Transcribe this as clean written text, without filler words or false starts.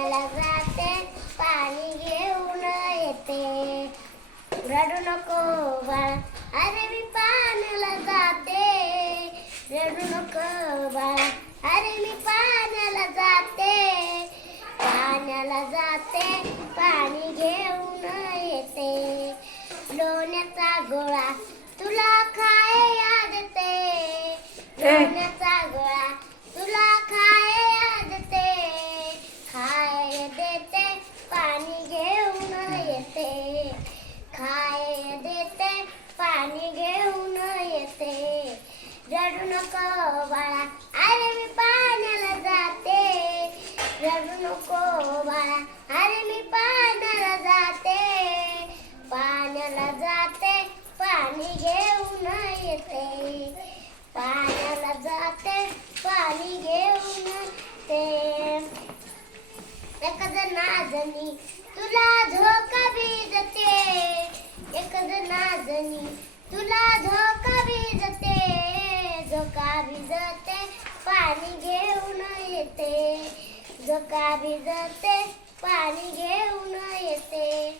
पाण्याला जाते पाणी घेऊन येते. रडू नको बाळा अरे मी पाण्याला जाते. रडू नको बाळा अरे मी पाण्याला जाते. पाण्याला जाते पाणी घेऊन येते. लोण्याचा गोळा तुला खायला देते. लोण्याचा गोळा तुला खायला देते. खायला देते पाणी घेऊन येते. खायला देते पाणी घेऊन येते. रडू नको बाळा अरे मी पाण्याला जाते. रडू नको बाळा अरे मी पाण्याला जाते. पाण्याला जाते पाणी घेऊन येते. पाण्याला जाते पाणी घेऊन येते. एक जनाजनी तुला झोका भिजते. एक जनाजनी तुला झोका भिजते. झोका भिजते पाणी घेऊन येते. झोका भिजते पाणी घेऊन येते.